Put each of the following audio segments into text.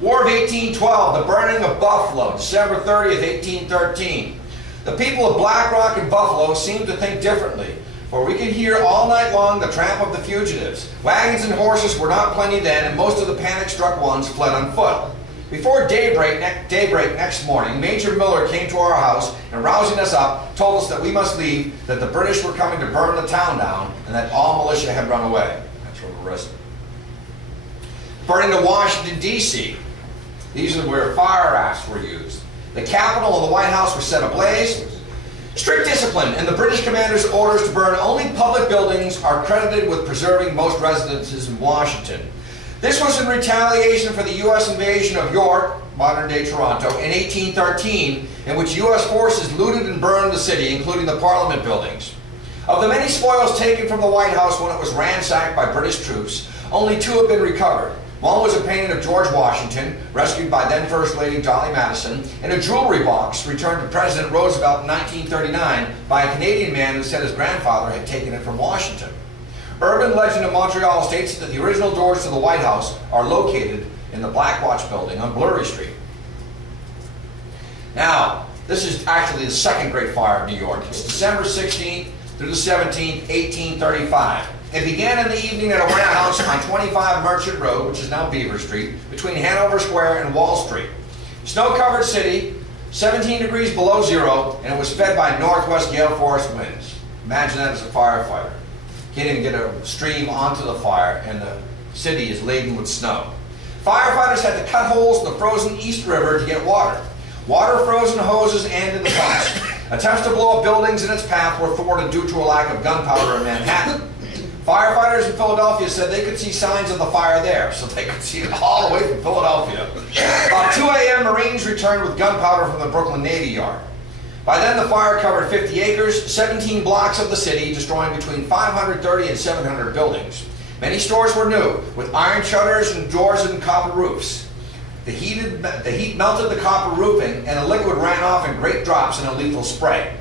War of 1812, the burning of Buffalo, December 30th, 1813. The people of Black Rock and Buffalo seemed to think differently, for we could hear all night long the tramp of the fugitives. Wagons and horses were not plenty then, and most of the panic-struck ones fled on foot. Before daybreak next morning, Major Miller came to our house and, rousing us up, told us that we must leave, that the British were coming to burn the town down, and that all militia had run away. That's from the rest. Burning to Washington, D.C. These are where fire acts were used. The Capitol and the White House were set ablaze. Strict discipline and the British commander's orders to burn only public buildings are credited with preserving most residences in Washington. This was in retaliation for the U.S. invasion of York, modern-day Toronto, in 1813, in which U.S. forces looted and burned the city, including the Parliament buildings. Of the many spoils taken from the White House when it was ransacked by British troops, only 2 have been recovered. One was a painting of George Washington, rescued by then First Lady Dolly Madison, and a jewelry box returned to President Roosevelt in 1939 by a Canadian man who said his grandfather had taken it from Washington. Urban legend of Montreal states that the original doors to the White House are located in the Black Watch building on Blurry Street. Now, this is actually the second Great Fire of New York. It's December 16th through the 17th, 1835. It began in the evening at a warehouse on 25 Merchant Road, which is now Beaver Street, between Hanover Square and Wall Street. Snow-covered city, 17 degrees below zero, and it was fed by northwest gale force winds. Imagine that as a firefighter. Can't even get a stream onto the fire, and the city is laden with snow. Firefighters had to cut holes in the frozen East River to get water. Water froze in hoses and in the pumps. Attempts to blow up buildings in its path were thwarted due to a lack of gunpowder in Manhattan. Firefighters in Philadelphia said they could see signs of the fire there, so they could see it all the way from Philadelphia. About 2 a.m., Marines returned with gunpowder from the Brooklyn Navy Yard. By then, the fire covered 50 acres, 17 blocks of the city, destroying between 530 and 700 buildings. Many stores were new, with iron shutters and doors and copper roofs. The heat melted the copper roofing, and the liquid ran off in great drops in a lethal spray.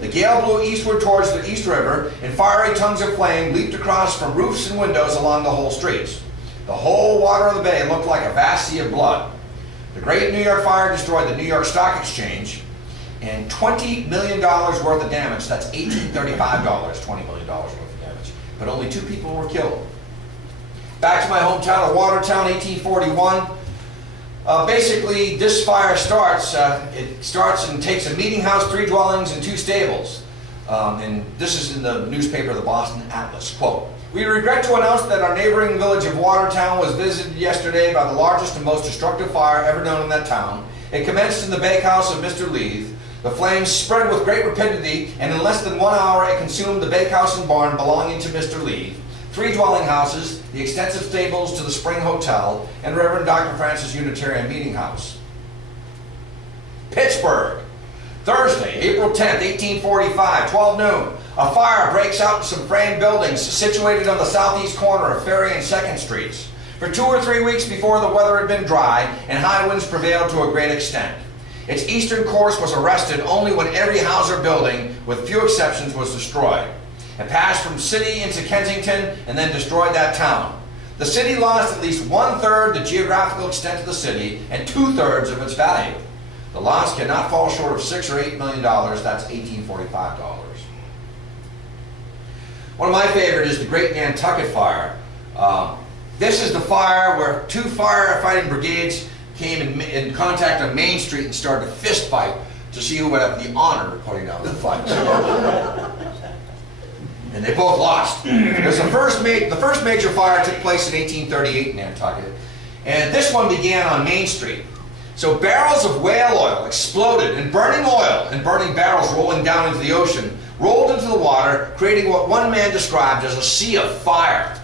The gale blew eastward towards the East River, and fiery tongues of flame leaped across from roofs and windows along the whole streets. The whole water of the bay looked like a vast sea of blood. The Great New York Fire destroyed the New York Stock Exchange, and $20 million worth of damage. That's $1835, $20 million worth of damage. But only 2 people were killed. Back to my hometown of Watertown, 1841. Basically, this fire starts, it starts and takes a meeting house, 3 dwellings, and 2 stables. And this is in the newspaper, the Boston Atlas. Quote, "We regret to announce that our neighboring village of Watertown was visited yesterday by the largest and most destructive fire ever known in that town. It commenced in the bakehouse of Mr. Leith. The flames spread with great rapidity, and in less than 1 hour it consumed the bakehouse and barn belonging to Mr. Leith, 3 dwelling houses, the extensive stables to the Spring Hotel, and Reverend Dr. Francis Unitarian Meeting House." Pittsburgh, Thursday, April 10th, 1845, 12 noon. A fire breaks out in some frame buildings situated on the southeast corner of Ferry and 2nd Streets. For 2 or 3 weeks before, the weather had been dry, and high winds prevailed to a great extent. Its eastern course was arrested only when every house or building, with few exceptions, was destroyed. It passed from city into Kensington and then destroyed that town. The city lost at least 1/3 the geographical extent of the city and 2/3 of its value. The loss cannot fall short of $6 or $8 million. That's $1845. One of my favorite is the Great Nantucket Fire. This is the fire where 2 firefighting brigades came in contact on Main Street and started a fist fight to see who would have the honor of putting out the fight. And they both lost. The first major fire took place in 1838 in Nantucket, and this one began on Main Street. So barrels of whale oil exploded, and burning oil and burning barrels rolling down into the ocean rolled into the water, creating what one man described as a sea of fire.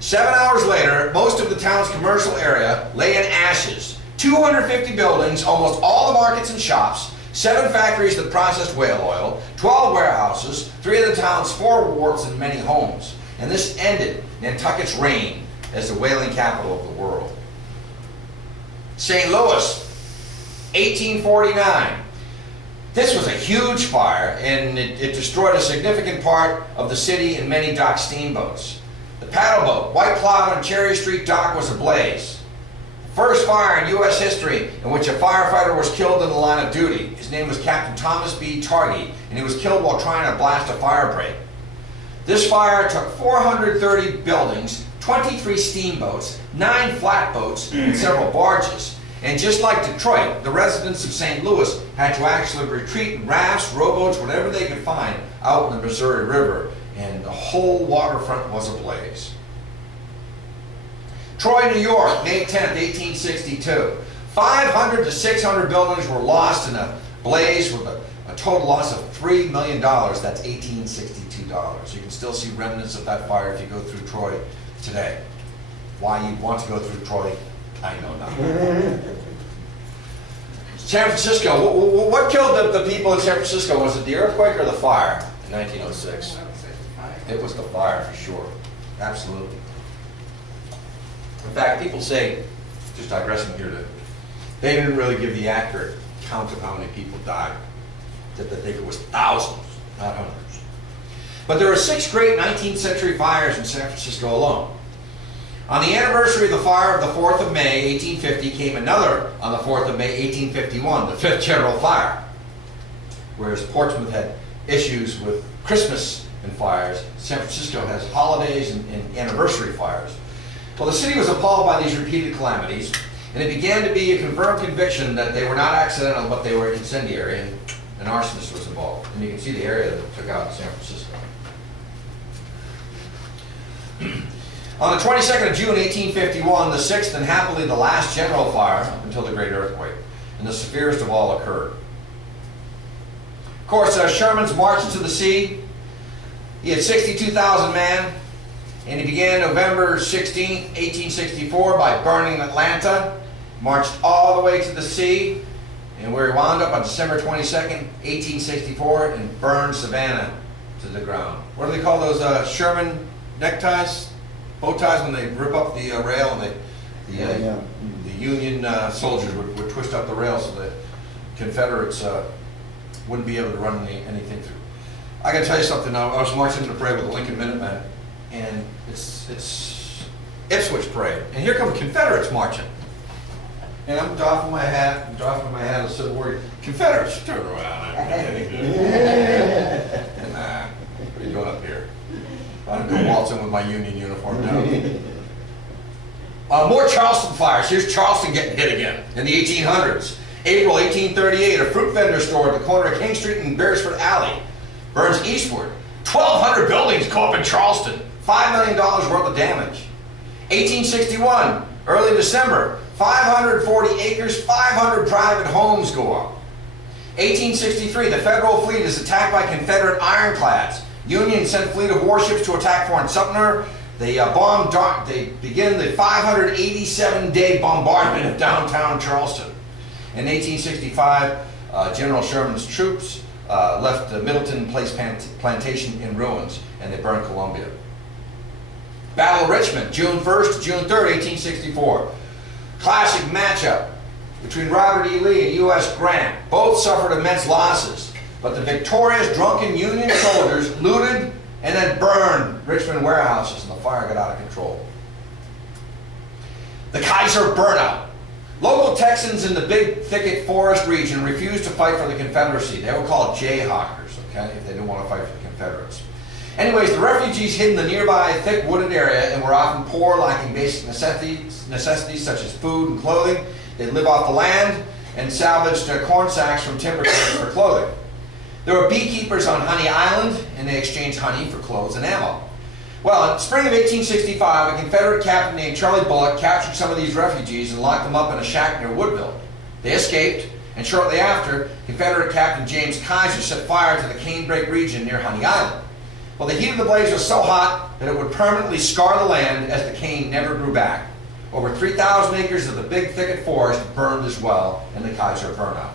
7 hours later, most of the town's commercial area lay in ashes. 250 buildings, almost all the markets and shops, 7 factories that processed whale oil, 12 warehouses, 3 of the town's 4 wharves, and many homes. And this ended Nantucket's reign as the whaling capital of the world. St. Louis, 1849. This was a huge fire, and it destroyed a significant part of the city and many dock steamboats. The paddle boat, White Cloud on Cherry Street dock, was ablaze. The First fire in U.S. history in which a firefighter was killed in the line of duty. His name was Captain Thomas B. Tardy, and he was killed while trying to blast a fire break. This fire took 430 buildings, 23 steamboats, 9 flatboats, and several barges. And just like Detroit, the residents of St. Louis had to actually retreat in rafts, rowboats, whatever they could find out in the Missouri River, and the whole waterfront was ablaze. Troy, New York, May 10th, 1862. 500 to 600 buildings were lost in a blaze with a total loss of $3 million. That's $1862. You can still see remnants of that fire if you go through Troy today. Why you'd want to go through Troy, I know not. San Francisco, what killed the people in San Francisco? Was it the earthquake or the fire in 1906? It was the fire for sure, absolutely. In fact, people say, just digressing here, that they didn't really give the accurate count of how many people died. That they think it was thousands, not hundreds. But there are 6 great 19th century fires in San Francisco alone. On the anniversary of the fire of the 4th of May, 1850, came another on the 4th of May, 1851, the 5th General Fire. Whereas Portsmouth had issues with Christmas and fires, San Francisco has holidays and anniversary fires. Well, the city was appalled by these repeated calamities, and it began to be a confirmed conviction that they were not accidental, but they were incendiary, and an arsonist was involved. And you can see the area that it took out San Francisco. On the 22nd of June, 1851, the 6th and happily the last general fire up until the Great Earthquake, and the severest of all occurred. Of course, Shermans March to the sea. He had 62,000 men. And he began November 16, 1864 by burning Atlanta, marched all the way to the sea, and where he wound up on December 22nd, 1864, and burned Savannah to the ground. What do they call those Sherman neckties? Bow ties, when they rip up the rail and the Union soldiers would twist up the rail so the Confederates wouldn't be able to run anything through. I got to tell you something. I was marching in the parade with the Lincoln Minutemen, and it's Ipswich parade, and here come the Confederates marching. And I'm doffing my hat, and Civil War. Confederates, turn around. Nah, what are you doing up here? I'm going to waltz in with my Union uniform now. More Charleston fires. Here's Charleston getting hit again in the 1800s. April 1838, a fruit vendor store at the corner of King Street and Beresford Alley burns eastward. 1,200 buildings go up in Charleston. $5 million worth of damage. 1861, early December, 540 acres, 500 private homes go up. 1863, the federal fleet is attacked by Confederate ironclads. Union sent fleet of warships to attack Fort Sumter. They begin the 587-day bombardment of downtown Charleston. In 1865, General Sherman's troops left the Middleton Place plantation in ruins, and they burned Columbia. Battle of Richmond, June 1st to June 3rd, 1864. Classic matchup between Robert E. Lee and U.S. Grant. Both suffered immense losses, but the victorious drunken Union soldiers looted and then burned Richmond warehouses, and the fire got out of control. The Kaiser burnout. Local Texans in the Big Thicket Forest region refused to fight for the Confederacy. They were called Jayhawkers, okay, if they didn't want to fight for the Confederates. Anyways, the refugees hid in the nearby thick wooded area and were often poor, lacking basic necessities such as food and clothing. They'd live off the land and salvaged corn sacks from timber crates for clothing. There were beekeepers on Honey Island, and they exchanged honey for clothes and ammo. Well, in spring of 1865, a Confederate captain named Charlie Bullock captured some of these refugees and locked them up in a shack near Woodville. They escaped, and shortly after, Confederate Captain James Kaiser set fire to the canebrake region near Honey Island. Well, the heat of the blaze was so hot that it would permanently scar the land as the cane never grew back. Over 3,000 acres of the Big Thicket Forest burned as well in the Kaiser burnout.